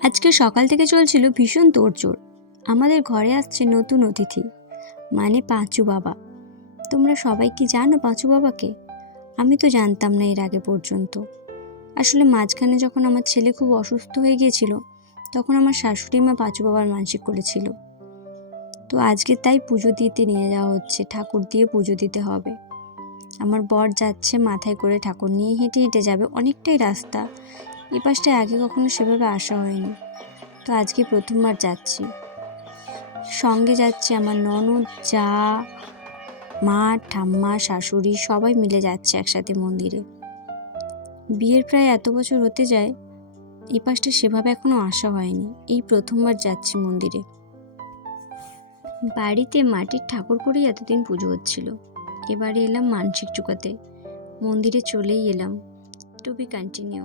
আজকে সকাল থেকে চলছিল ভীষণ তোড়জোড়। আমাদের ঘরে আসছে নতুন অতিথি, মানে পাঁচু বাবা। তোমরা সবাই কি জানো পাঁচু বাবাকে? আমি তো জানতাম না এর আগে পর্যন্ত। আসলে মাঝখানে যখন আমার ছেলে খুব অসুস্থ হয়ে গিয়েছিল, তখন আমার শাশুড়ি মা পাঁচু বাবার মানসিক করেছিল। তো আজকে তাই পুজো দিতে নিয়ে যাওয়া হচ্ছে, ঠাকুর দিয়ে পুজো দিতে হবে। আমার বর যাচ্ছে মাথায় করে, ঠাকুর নিয়ে হেঁটে হেঁটে যাবে, অনেকটাই রাস্তা। এ পাশটায় আগে কখনো সেভাবে আসা হয়নি, তো আজকে প্রথমবার যাচ্ছি। সঙ্গে যাচ্ছে আমার ননদ, যা, মা, ঠাম্মা, শাশুড়ি, সবাই মিলে যাচ্ছে একসাথে মন্দিরে। বিয়ের প্রায় এত বছর হতে যায়, এই পাশটা সেভাবে এখনো আসা হয়নি, এই প্রথমবার যাচ্ছি মন্দিরে। বাড়িতে মাটির ঠাকুর করেই এতদিন পুজো হচ্ছিল, এবারে এলাম মানসিক চুকাতে। মন্দিরে চলেই এলাম। To be continue.